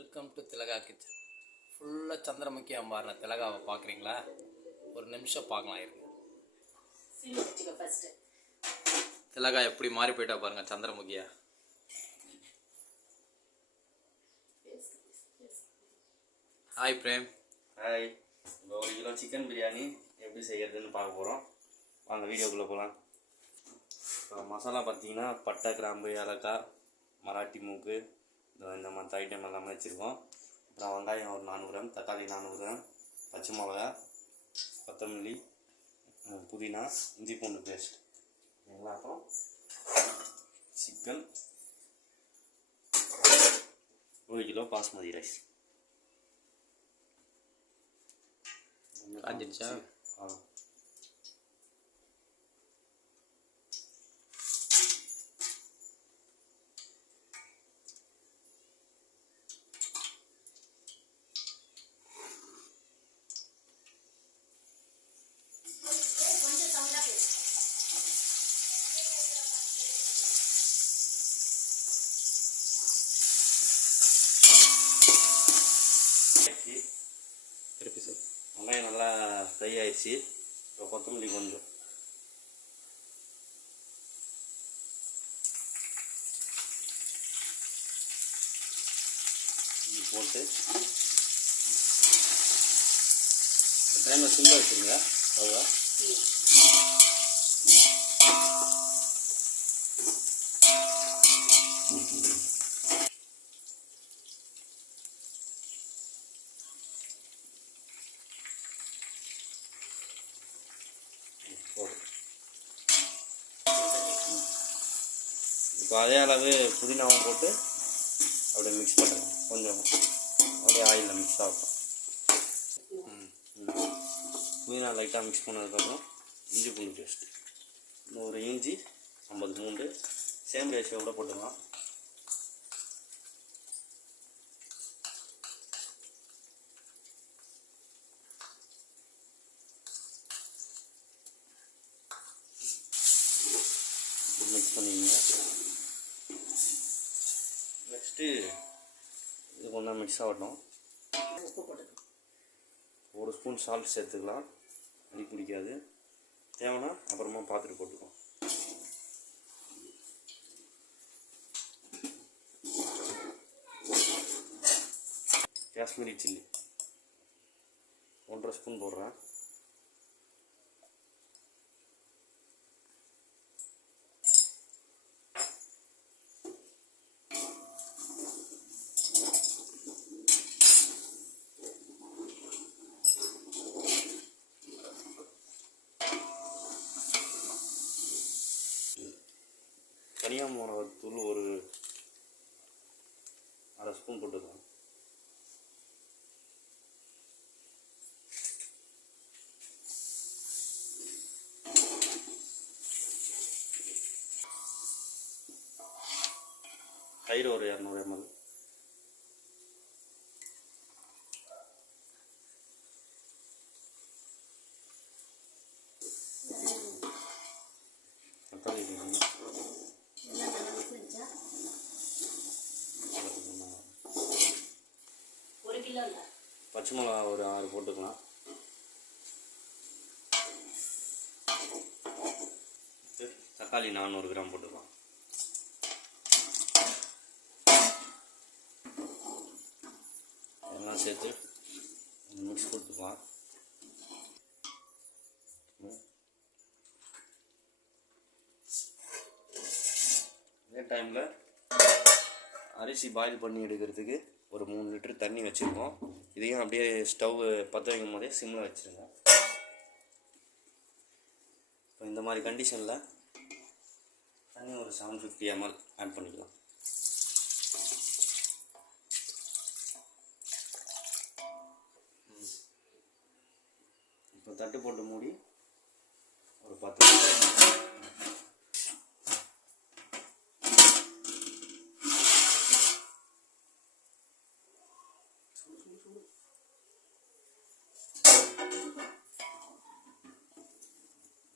Welcome to Thilaga kitchen. ஃபுல்லாக சந்திரமுகியாக மாறின திலகாவை பார்க்குறீங்களா? ஒரு நிமிஷம் பார்க்கலாம் இருங்க. திலகா எப்படி மாறி போயிட்டா பாருங்க சந்திரமுகியா. Hi frame. ஹாய். இப்போ 1 கிலோ சிக்கன் பிரியாணி எப்படி செய்கிறதுன்னு பார்க்க போகிறோம். வாங்க வீடியோக்குள்ளே போகலாம். இப்போ மசாலா பார்த்தீங்கன்னா பட்டை, கிராம்பு, ஏலக்காய், மராட்டி மூக்கு, இந்த மற்ற ஐட்டம் எல்லாமே வச்சுருக்கோம். அப்புறம் வெங்காயம் ஒரு 400 கிராம், தக்காளி 400 கிராம், பச்சை மிளகா, கொத்தமல்லி, புதினா, இஞ்சி பூண்டு பேஸ்ட் எல்லாத்தையும் சிக்கன், 1 கிலோ பாஸ்மதி ரைஸ். காஞ்சிடுச்சா? திருப்பி சார். வெங்காயம் நல்லா ஃப்ரை ஆயிடுச்சு. இப்போ கொத்தமல்லி கொஞ்சம் போட்டு இந்த டைமில் சிம்மில் வச்சுருங்க. அவ்வளோ இப்போ அதே அளவு புதினாவும் போட்டு அப்படியே மிக்ஸ் பண்ணுறேன். கொஞ்சம் அப்படியே ஆயிலில் மிக்ஸ் ஆகும். புதினா லைட்டாக மிக்ஸ் பண்ணதுக்கப்புறம் இஞ்சி பூண்டு பேஸ்ட்டு, 100 இஞ்சி, 50 பூண்டு, சேம் ரேஷியோ கூட போட்டுக்கலாம். மிக்ஸ் பண்ணிக்கங்க. நெக்ஸ்ட்டு இது கொஞ்சம் மிக்ஸ் ஆகட்டும். 1 ஸ்பூன் சால்ட் சேர்த்துக்கலாம். அடி பிடிக்காது. தேவைன்னா அப்புறமா பார்த்துட்டு போட்டுக்கலாம். காஷ்மீரி சில்லி 1.5 ஸ்பூன் போடுறேன். தனியாக மிளகாத்தூள் ஒரு 1/2 ஸ்பூன் போட்டுக்கலாம். தயிர் ஒரு 200 ml. தக்காளி பச்சை மிளகா ஒரு 6 போட்டுக்கலாம். தக்காளி 400 கிராம் போட்டுக்கலாம். எல்லாம் சேர்த்து மிக்ஸ் கொடுத்துக்கலாம். இதே டைமில் அரிசி பாயில் பண்ணி எடுக்கிறதுக்கு ஒரு 3 லிட்டர் தண்ணி வச்சுருக்கோம். இதையும் அப்படியே ஸ்டவ் பற்ற வைக்கும் போதே சிம்மில் வச்சுருங்க. இப்போ இந்த மாதிரி கண்டிஷனில் தண்ணி ஒரு 750 ml ஆட் பண்ணிக்கலாம். இப்போ தட்டு போட்டு மூடி ஒரு 10 நிமிஷம்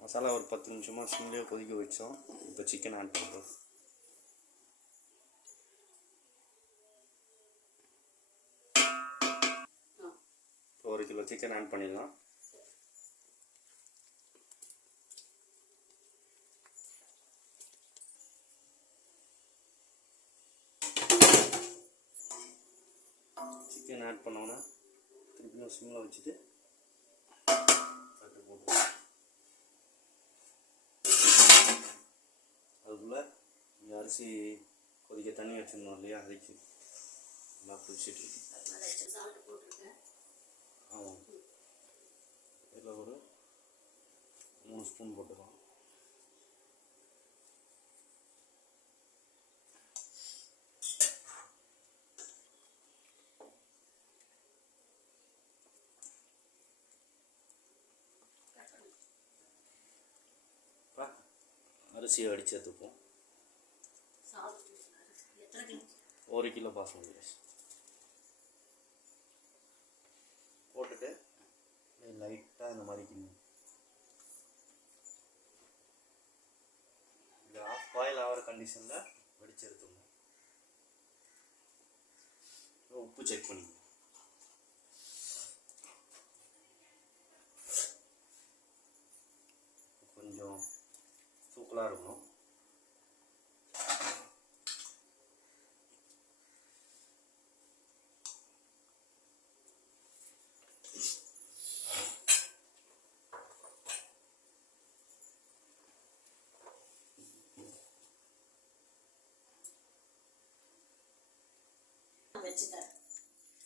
மசாலா ஒரு 10 நிமிஷமாக சிம்லேயே கொதிக்க வச்சோம். இப்போ சிக்கன் ஆட் பண்ணுறோம். கிலோ சிக்கன் ஆட் பண்ணிடலாம். சிக்கன் ஆட் பண்ணோன்னா திருப்பியும் சிம்மில் வச்சுட்டு தட்டு போட்டு அதுக்குள்ளே இங்கே அரிசி கொதிக்க தண்ணி வச்சுருந்தோம் இல்லையா, அரிசி நல்லா குளிச்சுட்டு ஆமாம். இதில் ஒரு 3 ஸ்பூன் போட்டுக்கலாம். அரிசியை அடித்து எடுத்துப்போம். 1 கிலோ பாஸ்மதி ரைஸ் போட்டுட்டு லைட்டாக இந்த மாதிரி கிண்ணும். இது ஆஃப் பாயில் ஆகிற கண்டிஷனில் வடித்து எடுத்துக்கணும். உப்பு செக் பண்ணிக்கணும். கொஞ்சம் தூக்கலாக இருக்கணும்.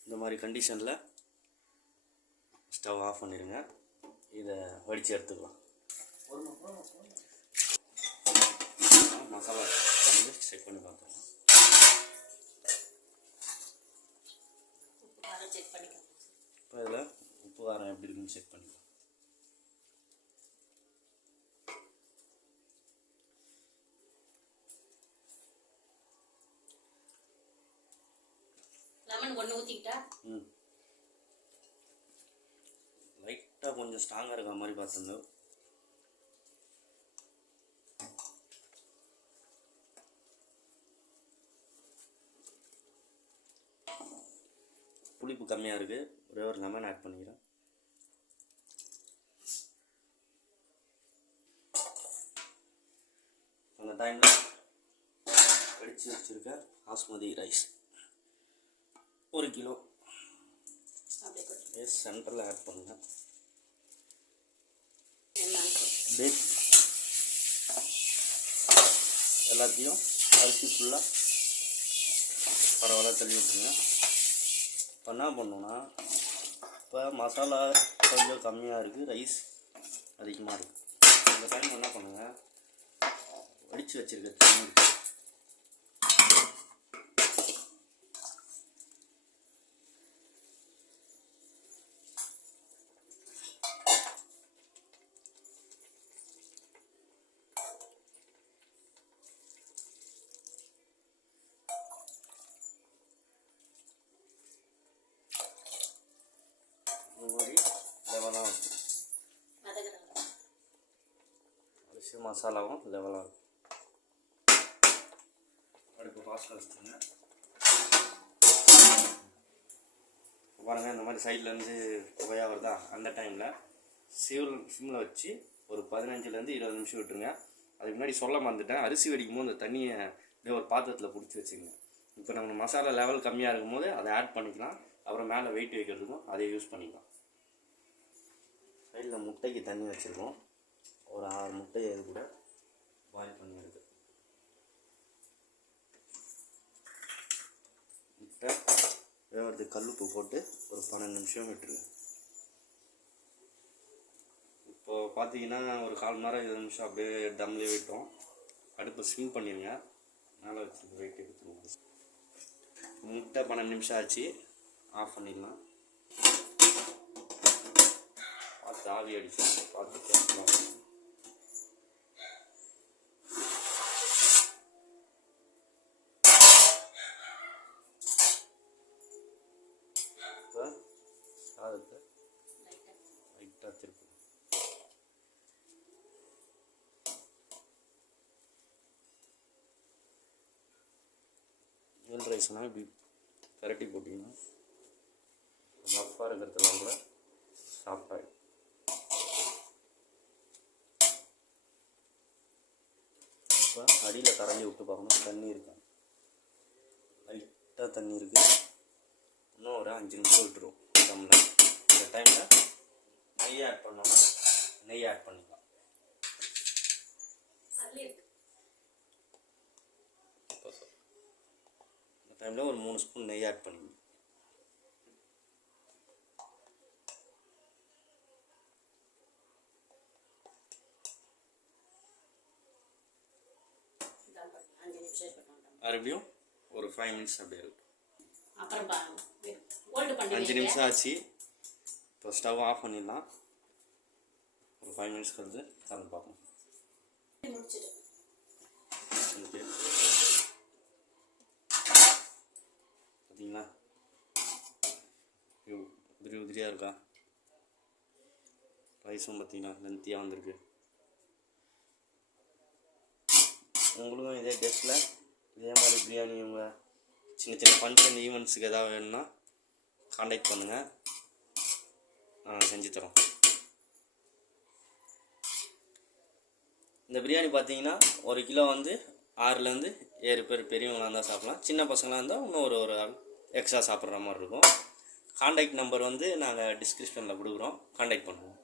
இந்த மாதிரி கண்டிஷனில் ஸ்டவ் ஆஃப் பண்ணிடுங்க. இதை வடித்து எடுத்துக்கலாம். மசாலா பண்ணி செக் பண்ணி பார்க்கலாம். இப்போ இதில் உப்பு காரம் எப்படி இருக்குன்னு செக் பண்ணிக்கலாம். லைட்டாக கொஞ்சம் ஸ்ட்ராங்காக இருக்கிற மாதிரி பார்த்துருந்தோம். புளிப்பு கம்மியாக இருக்குது. ஒரே ஒரு லெமன் ஆட் பண்ணிக்கிறேன். அந்த டைமில் வெடித்து வச்சுருக்க பாஸ்மதி ரைஸ் 1 கிலோ சென்டரில் ஆட் பண்ணுங்க. எல்லாத்தையும் அரிசி ஃபுல்லாக பரவாயில்ல தள்ளி விட்டுருங்க. இப்போ என்ன பண்ணணுன்னா, இப்போ மசாலா கொஞ்சம் கம்மியாக இருக்குது, ரைஸ் அதிகமாக இருக்குது. இந்த டைம் என்ன பண்ணுங்கள், வடித்து வச்சுருக்க தண்ணி லெவலாக இருக்கும். அரிசி மசாலாவும் லெவலாக இருக்கும். அடுப்பு பாஸ்டில் வச்சுருங்க. பாருங்கள், இந்த மாதிரி சைட்லேருந்து புகையாக வருதா, அந்த டைமில் சிம்மில் வச்சு ஒரு 15லேருந்து 20 நிமிஷம் விட்டுருங்க. அதுக்கு முன்னாடி சொல்ல மறந்துட்டேன், அரிசி வெடிக்கும் போது அந்த தண்ணியை அப்படியே ஒரு பாத்திரத்தில் பிடிச்சி வச்சுங்க. இப்போ நம்ம மசாலா லெவல் கம்மியாக இருக்கும் போது அதை ஆட் பண்ணிக்கலாம். அப்புறம் மேலே வெயிட் வைக்கிறதுக்கும் அதை யூஸ் பண்ணிக்கலாம். சைடில் முட்டைக்கு தண்ணி வச்சுருக்கோம். ஒரு 6 முட்டையை இது கூட பாயில் பண்ணி எடுத்து முட்டை வேகிறதுக்கு கல்லுப்பு போட்டு ஒரு 12 நிமிஷம் விட்டுருங்க. இப்போது பார்த்தீங்கன்னா ஒரு 1/4 மணி நேரம் 20 நிமிஷம் அப்படியே தம்லேயே விட்டோம். அடுப்பை ஸ்விங் பண்ணிடுங்க. மேலே வச்சுருக்க வெயிட் எடுத்துருவோம். முட்டை 12 நிமிஷம் ஆச்சு. ஆஃப் பண்ணிடலாம். பார்த்து ஆவி அடிச்சு பார்த்து கேட்கலாம். இப்போ சாதத்தை லைட்டாக திருப்பி வெல் ரைஸ்னால் இப்படி கரட்டி போட்டிங்கன்னா ரஃப்பாக இருக்கிறதுலாம் கூட அடியில் கரண்டி விட்டு பார்க்கணும், தண்ணி இருக்கா, லைட்டாக தண்ணி இருக்குது. இன்னும் ஒரு 5 நிமிஷம் விட்டுருவோம். இந்த டைமில் நெய் ஆட் பண்ணோன்னா நெய் ஆட் பண்ணிக்கலாம். இந்த டைமில் ஒரு 3 ஸ்பூன் நெய் ஆட் பண்ணிக்கலாம். மறுபடியும் ஒரு 5 மினிட்ஸ் அப்படியே இருக்கும். 5 நிமிஷம் ஆச்சு. இப்போ ஸ்டவ் ஆஃப் பண்ணிடலாம். ஒரு 5 மினிட்ஸ் கழிச்சு திறந்து பார்ப்போம். ஓகே, பார்த்தீங்களா உதிரி உதிரியாக இருக்கா? ரைஸும் பார்த்தீங்கன்னா லென்த்தியாக வந்திருக்கு. உங்களுக்கும் இதே டேஸ்ட்டில் இதே மாதிரி பிரியாணி உங்கள் சின்ன சின்ன ஃபங்க்ஷன் ஈவெண்ட்ஸுக்கு எதாவது வேணும்னா காண்டாக்ட் பண்ணுங்கள், நாங்கள் செஞ்சுத்தரோம். இந்த பிரியாணி பார்த்தீங்கன்னா 1 கிலோ வந்து 6லேருந்து 7 பேர் பெரியவங்களாக இருந்தால் சாப்பிட்லாம். சின்ன பசங்களாக இருந்தால் இன்னும் ஒரு ஆள் எக்ஸ்ட்ரா சாப்பிட்ற மாதிரி இருக்கும். காண்டாக்ட் நம்பர் வந்து நாங்கள் டிஸ்கிரிப்ஷனில் கொடுக்குறோம், காண்டாக்ட் பண்ணுவோம்.